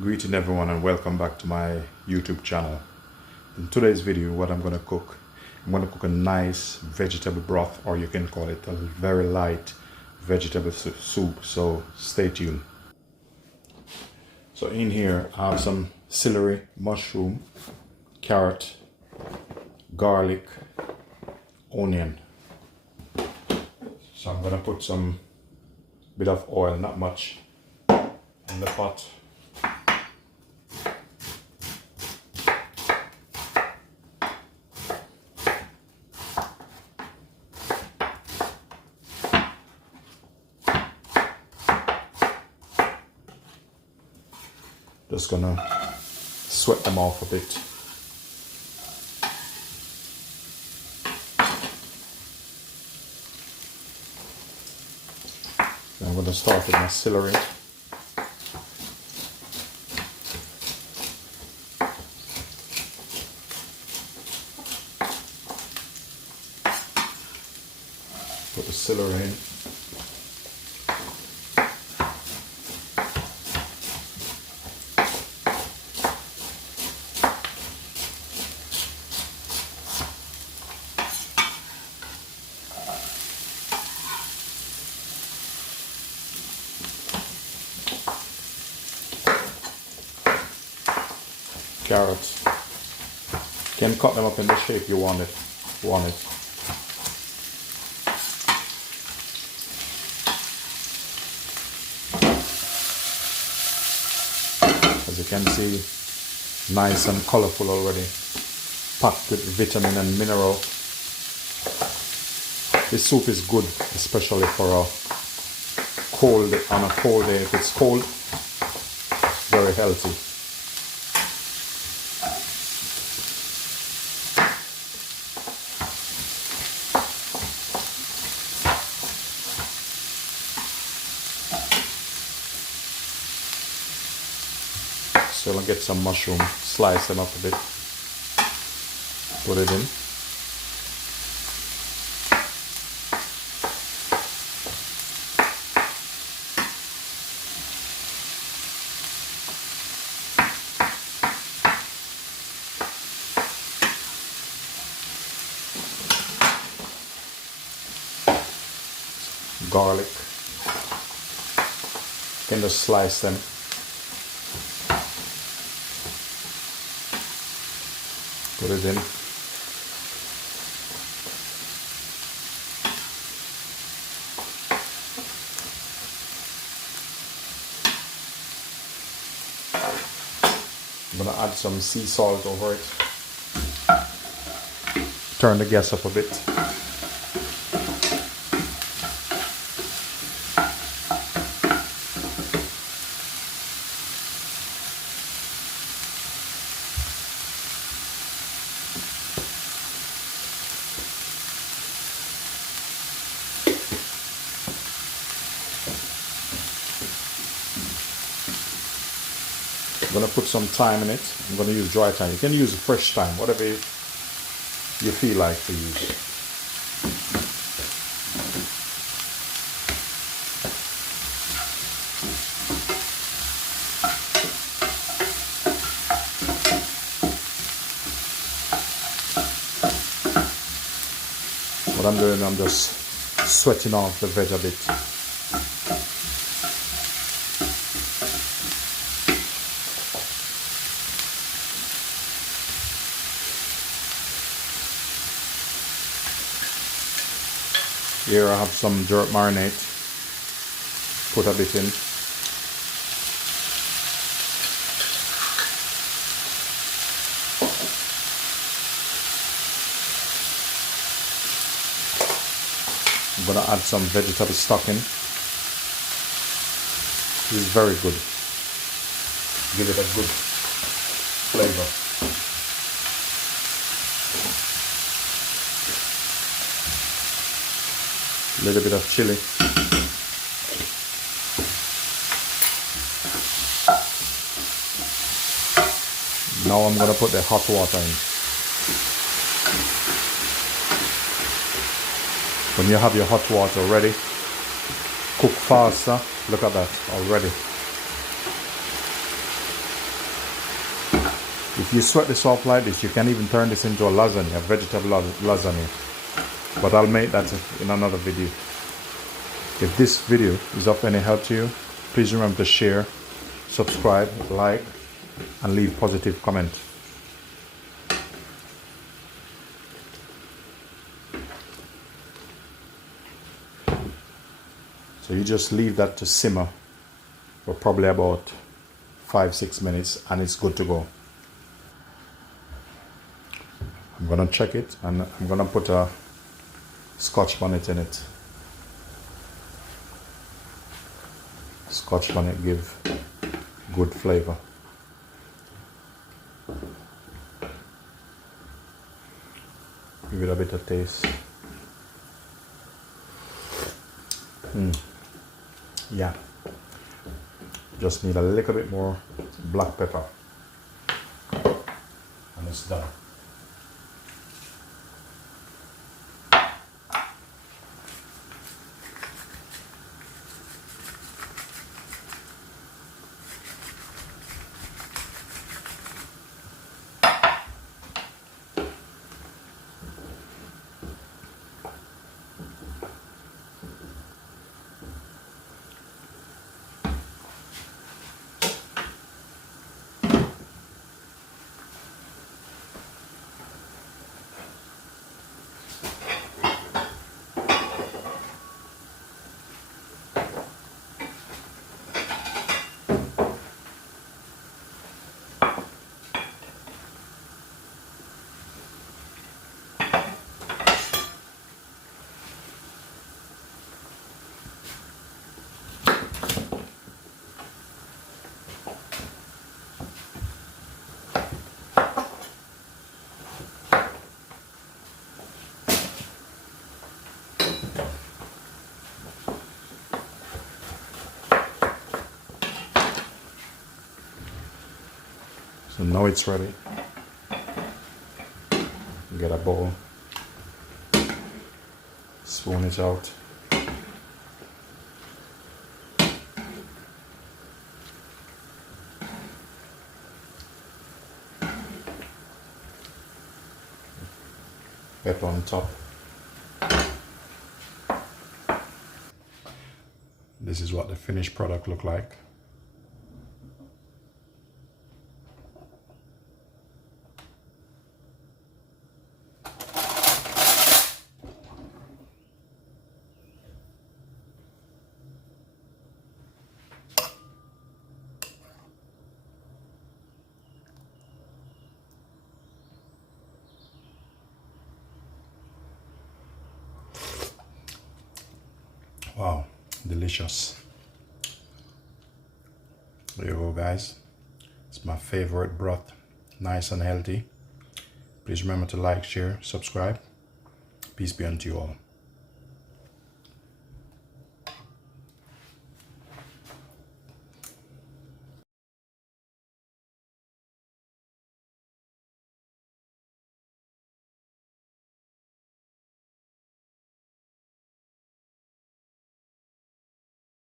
Greeting everyone and welcome back to my YouTube channel. In today's video, what I'm going to cook, a nice vegetable broth, or you can call it a very light vegetable soup, so stay tuned. So in here I have some celery, mushroom, carrot, garlic, onion. So I'm going to put some bit of oil, not much, in the pot. Just gonna sweat them off a bit. I'm gonna start with my celery. Put the celery in. Carrots. You can cut them up in the shape you want it. As you can see, nice and colorful already, packed with vitamin and mineral. This soup is good, especially for on a cold day. If it's cold, very healthy. So I'll get some mushroom, slice them up a bit, put it in. Garlic, you can just slice them. Put it in. I'm gonna add some sea salt over it. Turn the gas up a bit. I'm going to put some thyme in it. I'm going to use dry thyme. You can use fresh thyme, whatever you feel like to use. What I'm doing, I'm just sweating off the veg a bit. Here I have some jerk marinade, put a bit in. I'm going to add some vegetable stock in. This is very good. Give it a good flavor. A little bit of chili. Now I'm going to put the hot water in. When you have your hot water ready, cook faster. Look at that already. If you sweat this off like this, you can even turn this into a lasagna, a vegetable lasagna. But I'll make that in another video. If this video is of any help to you, please remember to share, subscribe, like, and leave positive comment. So you just leave that to simmer for probably about 5-6 minutes and it's good to go. I'm gonna check it and I'm gonna put a Scotch bonnet in it. Scotch bonnet give good flavor. Give it a bit of taste. Yeah, just need a little bit more black pepper and it's done. So now it's ready. Get a bowl, spoon it out. Pepper on top. This is what the finished product look like. Wow, delicious. There you go, guys. It's my favorite broth. Nice and healthy. Please remember to like, share, subscribe. Peace be unto you all.